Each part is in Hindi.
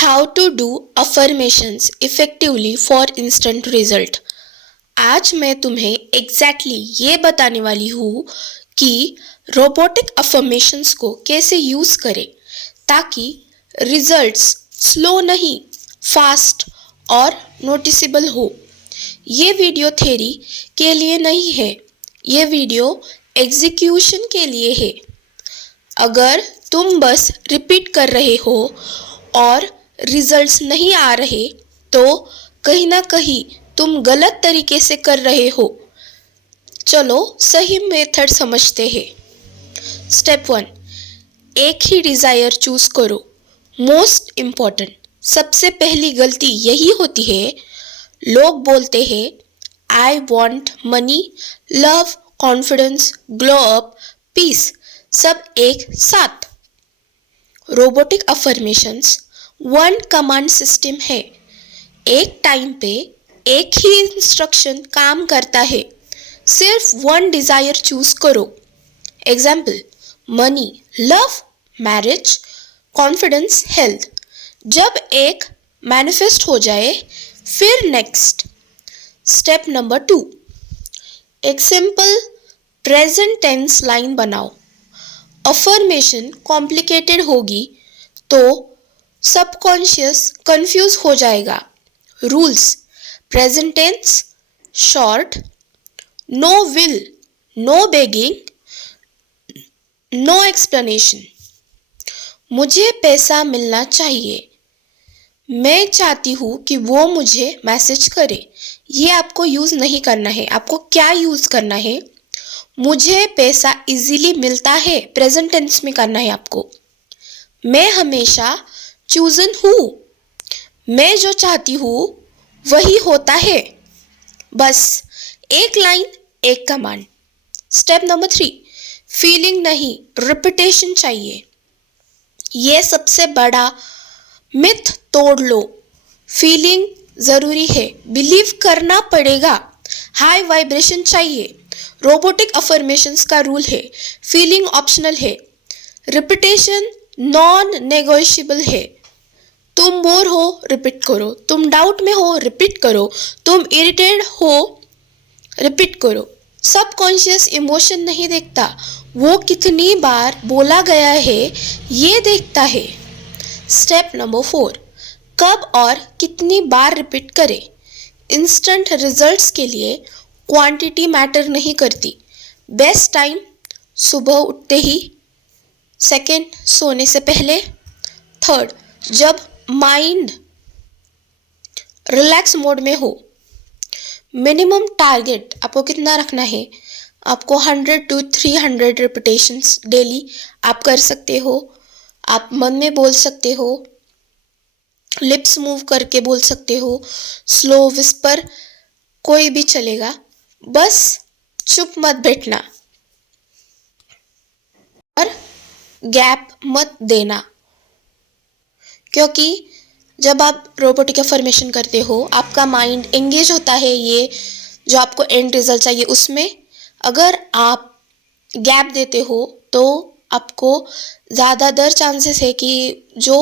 How to do affirmations effectively for instant result. आज मैं तुम्हें एग्जैक्टली ये बताने वाली हूँ कि रोबोटिक अफर्मेशंस को कैसे यूज़ करें ताकि रिजल्ट्स स्लो नहीं, फास्ट और नोटिसेबल हो। ये वीडियो थ्योरी के लिए नहीं है, ये वीडियो एग्जीक्यूशन के लिए है। अगर तुम बस रिपीट कर रहे हो और रिजल्ट्स नहीं आ रहे तो कहीं ना कहीं तुम गलत तरीके से कर रहे हो। चलो सही मेथड समझते हैं। स्टेप 1, एक ही डिज़ायर चूज करो। मोस्ट इम्पॉर्टेंट, सबसे पहली गलती यही होती है। लोग बोलते हैं I want money, love, confidence, glow up, peace, सब एक साथ। Robotic affirmations one command system है। एक टाइम पे एक ही इंस्ट्रक्शन काम करता है। सिर्फ वन डिज़ायर चूज करो। Example, money, love, marriage, confidence, health. जब एक मैनिफेस्ट हो जाए फिर नेक्स्ट। स्टेप नंबर 2, एक सिंपल प्रेजेंट टेंस लाइन बनाओ। अफर्मेशन कॉम्प्लिकेटेड होगी तो सबकॉन्शियस कंफ्यूज हो जाएगा। Rules, present tense short, no will, no begging, no explanation. मुझे पैसा मिलना चाहिए, मैं चाहती हूँ कि वो मुझे मैसेज करे। ये आपको यूज़ नहीं करना है। आपको क्या यूज़ करना है? मुझे पैसा इजीली मिलता है, प्रेजेंट टेंस में करना है आपको। मैं हमेशा चूजन हूँ, मैं जो चाहती हूँ वही होता है। बस एक लाइन, एक कमांड। स्टेप नंबर 3, फीलिंग नहीं रिपीटेशन चाहिए। ये सबसे बड़ा मिथ तोड़ लो। फीलिंग ज़रूरी है, बिलीव करना पड़ेगा। हाई वाइब्रेशन चाहिए। रोबोटिक अफर्मेशंस का रूल है, फीलिंग ऑप्शनल है, रिपीटेशन नॉन नेगोशिएबल है। तुम बोर हो, रिपीट करो। तुम डाउट में हो, रिपीट करो। तुम इरिटेट हो, रिपीट करो। सबकॉन्शियस इमोशन नहीं देखता, वो कितनी बार बोला गया है ये देखता है। स्टेप नंबर 4, कब और कितनी बार रिपीट करें। इंस्टेंट रिजल्ट्स के लिए क्वांटिटी मैटर नहीं करती। बेस्ट टाइम सुबह उठते ही, सेकंड सोने से पहले, थर्ड जब माइंड रिलैक्स मोड में हो। मिनिमम टारगेट आपको कितना रखना है? आपको 100 to 300 रिपीटेशंस डेली आप कर सकते हो। आप मन में बोल सकते हो, लिप्स मूव करके बोल सकते हो, स्लो विस्पर, कोई भी चलेगा। बस चुप मत बैठना और गैप मत देना, क्योंकि जब आप रोबोटिक अफर्मेशन करते हो आपका माइंड एंगेज होता है ये जो आपको एंड रिजल्ट चाहिए उसमें। अगर आप गैप देते हो तो आपको ज़्यादातर चांसेस है कि जो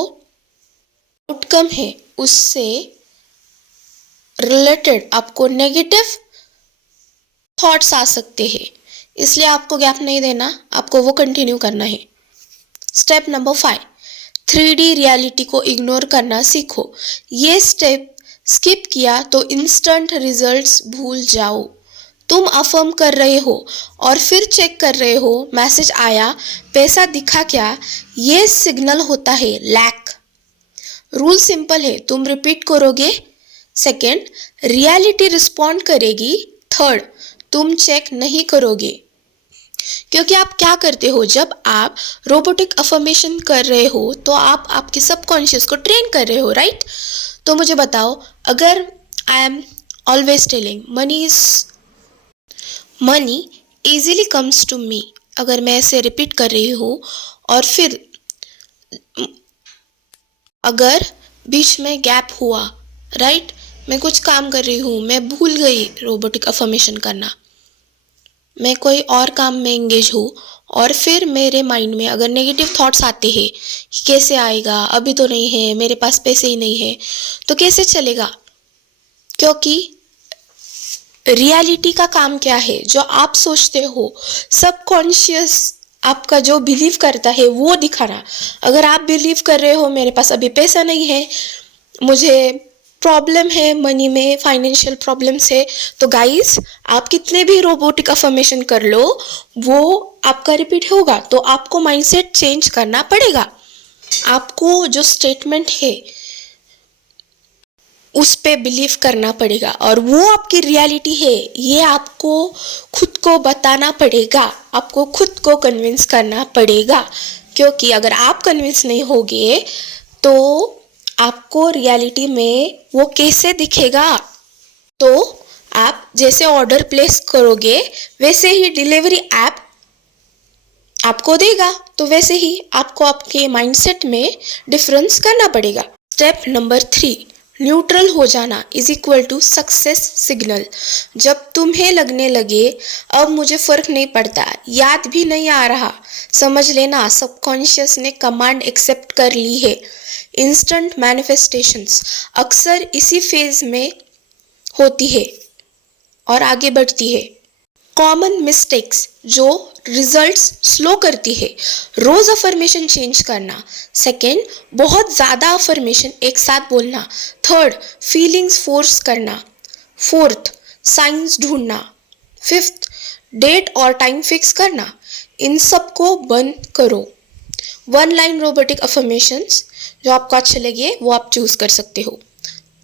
आउटकम है उससे रिलेटेड आपको नेगेटिव थॉट्स आ सकते हैं। इसलिए आपको गैप नहीं देना, आपको वो कंटिन्यू करना है। स्टेप नंबर 5, 3D रियलिटी को इग्नोर करना सीखो। ये स्टेप स्किप किया तो इंस्टेंट रिजल्ट्स भूल जाओ। तुम अफर्म कर रहे हो और फिर चेक कर रहे हो मैसेज आया, पैसा दिखा क्या, ये सिग्नल होता है लैक। रूल सिंपल है, तुम रिपीट करोगे, सेकेंड रियलिटी रिस्पॉन्ड करेगी, थर्ड तुम चेक नहीं करोगे। क्योंकि आप क्या करते हो, जब आप रोबोटिक अफर्मेशन कर रहे हो तो आप आपके सबकॉन्शियस को ट्रेन कर रहे हो, राइट? तो मुझे बताओ, अगर I am always telling money easily comes to me, अगर मैं ऐसे रिपीट कर रही हूँ और फिर अगर बीच में गैप हुआ, राइट, मैं कुछ काम कर रही हूँ, मैं भूल गई रोबोटिक अफर्मेशन करना, मैं कोई और काम में एंगेज हूँ और फिर मेरे माइंड में अगर नेगेटिव थॉट्स आते हैं कि कैसे आएगा, अभी तो नहीं है, मेरे पास पैसे ही नहीं है, तो कैसे चलेगा? क्योंकि रियलिटी का काम क्या है, जो आप सोचते हो, सबकॉन्शियस आपका जो बिलीव करता है वो दिखाना। अगर आप बिलीव कर रहे हो मेरे पास अभी पैसा नहीं है, मुझे प्रॉब्लम है मनी में, फाइनेंशियल प्रॉब्लम्स है, तो गाइस आप कितने भी रोबोटिक अफर्मेशन कर लो, वो आपका रिपीट होगा। तो आपको माइंडसेट चेंज करना पड़ेगा। आपको जो स्टेटमेंट है उस पे बिलीव करना पड़ेगा, और वो आपकी रियलिटी है ये आपको खुद को बताना पड़ेगा, आपको खुद को कन्विंस करना पड़ेगा। क्योंकि अगर आप कन्विंस नहीं होगे तो आपको रियलिटी में वो कैसे दिखेगा? तो आप जैसे ऑर्डर प्लेस करोगे वैसे ही डिलीवरी ऐप आपको देगा, तो वैसे ही आपको आपके माइंडसेट में डिफरेंस करना पड़ेगा। स्टेप नंबर 3, न्यूट्रल हो जाना is equal to success signal. जब तुम्हें लगने लगे अब मुझे फर्क नहीं पड़ता, याद भी नहीं आ रहा, समझ लेना सबकॉन्शियस ने कमांड एक्सेप्ट कर ली है। इंस्टेंट मैनिफेस्टेशंस अक्सर इसी फेज में होती है और आगे बढ़ती है। कॉमन मिस्टेक्स जो रिजल्ट्स स्लो करती है, रोज अफर्मेशन चेंज करना। सेकेंड, बहुत ज़्यादा अफर्मेशन एक साथ बोलना। थर्ड, फीलिंग्स फोर्स करना। फोर्थ, साइंस ढूंढना। फिफ्थ, डेट और टाइम फिक्स करना। इन सब को बंद करो। वन लाइन रोबोटिक अफर्मेशंस जो आपको अच्छे लगे वो आप चूज कर सकते हो।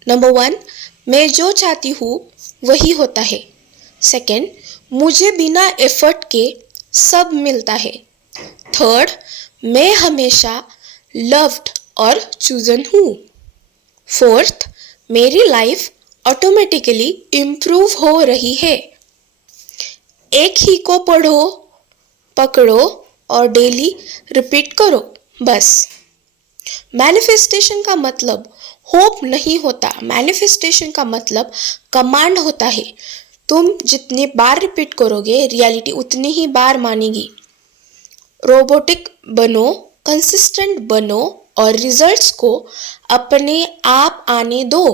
नंबर 1, मैं जो चाहती हूँ वही होता है। सेकेंड, मुझे बिना एफर्ट के सब मिलता है। थर्ड, मैं हमेशा लव्ड और चूजन हूँ। फोर्थ, मेरी लाइफ ऑटोमेटिकली इम्प्रूव हो रही है। एक ही को पढ़ो, पकड़ो और डेली रिपीट करो बस। मैनिफेस्टेशन का मतलब होप नहीं होता, मैनिफेस्टेशन का मतलब कमांड होता है। तुम जितनी बार रिपीट करोगे रियलिटी उतनी ही बार मानेगी। रोबोटिक बनो, कंसिस्टेंट बनो और रिजल्ट्स को अपने आप आने दो।